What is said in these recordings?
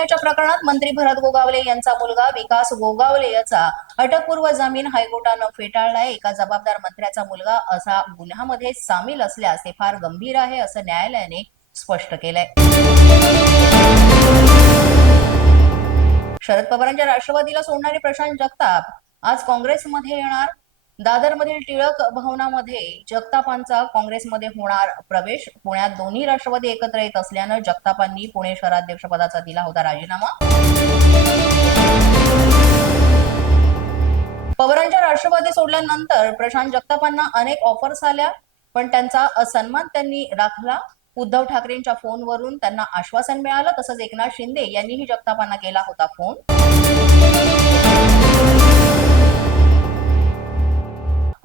हल्ल्याच्या प्रकरणात मंत्री भरत गोगावले यांचा मुलगा विकास गोगावले याचा अटकपूर्व जामीन हायकोर्टानं फेटाळलाय. एका जबाबदार मंत्र्याचा मुलगा असा गुन्ह्यामध्ये सामील असल्यास ते फार गंभीर आहे असं न्यायालयाने स्पष्ट केलंय. शरद पवारांच्या राष्ट्रवादीला सोडणारे प्रशांत जगताप आज काँग्रेसमध्ये येणार. दादरमधील टिळक भवनामध्ये जगतापांचा काँग्रेसमध्ये होणार प्रवेश. पुण्यात दोन्ही राष्ट्रवादी एकत्र येत असल्यानं जगतापांनी पुणे शहराध्यक्षपदाचा दिला होता राजीनामा. पवारांच्या राष्ट्रवादी सोडल्यानंतर प्रशांत जगतापांना अनेक ऑफर्स आल्या पण त्यांचा सन्मान त्यांनी राखला. उद्धव ठाकरेंच्या फोनवरून त्यांना आश्वासन मिळालं तसंच एकनाथ शिंदे यांनीही जगतापांना केला होता फोन.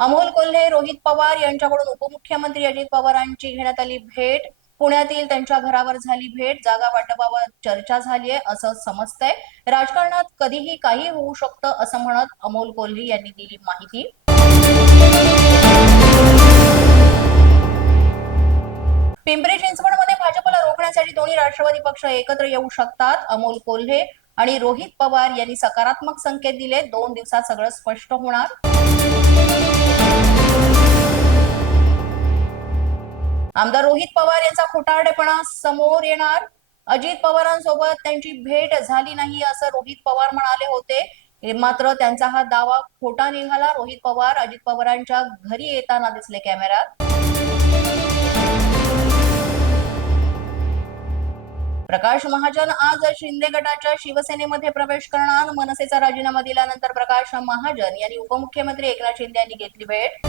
अमोल कोल्हे रोहित पवार यांच्याकडून उपमुख्यमंत्री अजित पवारांची घेण्यात आली भेट. पुण्यातील त्यांच्या घरावर झाली भेट. जागा वाटपावर चर्चा झाली आहे असं समजतंय. राजकारणात कधीही काही होऊ शकतं असं म्हणत अमोल कोल्हे यांनी दिली माहिती. पिंपरी चिंचवडमध्ये भाजपला रोखण्यासाठी दोन्ही राष्ट्रवादी पक्ष एकत्र येऊ शकतात अमोल कोल्हे आणि रोहित पवार यांनी सकारात्मक संकेत दिले. दोन दिवसात सगळं स्पष्ट होणार. आमदार रोहित पवार यांचा खोटारडेपणा समोर येणार. अजित पवारांसोबत त्यांची भेट झाली नाही असं रोहित पवार म्हणाले होते. हे मात्र त्यांचा हा दावा खोटा निघाला. रोहित पवार अजित पवारांच्या घरी येताना दिसले कॅमेऱ्यात. प्रकाश महाजन आज शिंदे गटाच्या शिवसेनेमध्ये प्रवेश करणार. मनसेचा राजीनामा दिल्यानंतर प्रकाश महाजन यांनी उपमुख्यमंत्री एकनाथ शिंदे यांनी घेतली भेट.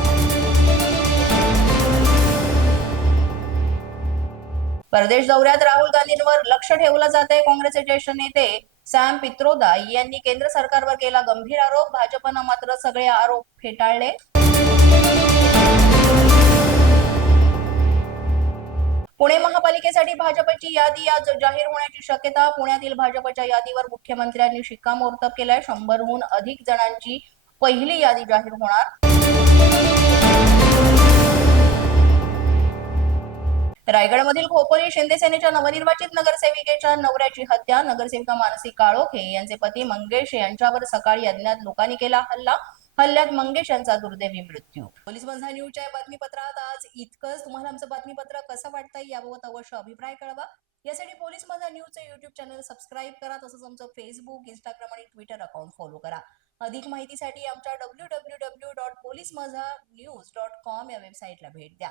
परदेश दौऱ्यात राहुल गांधींवर लक्ष ठेवलं जात आहे काँग्रेसचे ज्येष्ठ नेते सॅम पित्रोदा यांनी केंद्र सरकारवर केला गंभीर आरोप. भाजपनं मात्र सगळे आरोप फेटाळले. पुणे महापालिकेसाठी भाजपची यादी आज जाहीर होण्याची शक्यता. पुण्यातील भाजपच्या यादीवर मुख्यमंत्र्यांनी शिक्कामोर्तब केलाय. शंभरहून अधिक जणांची पहिली यादी जाहीर होणार. रायगडमधील खोपोली शिंदे सेनेच्या नवनिर्वाचित नगरसेविकेच्या नवऱ्याची हत्या नगरसेविका मानसी काळोखे यांचे पती मंगेश यांच्यावर सकाळी अज्ञात लोकांनी केला हल्ला. हल्ल्यात मंगेश यांचा दुर्दैवी मृत्यू. पोलीस बंधा न्यूजच्या बातमीपत्रात आज इतकंच. तुम्हाला आमचं बातमीपत्र कसं वाटतंय याबाबत अवश्य अभिप्राय कळवा. यासाठी पोलीस माझा न्यूजचं युट्यूब चॅनल सबस्क्राईब करा तसंच आमचं फेसबुक इंस्टाग्राम आणि ट्विटर अकाउंट फॉलो करा. अधिक माहितीसाठी आमच्या W W W dot police Majha news dot com या वेबसाईटला भेट द्या.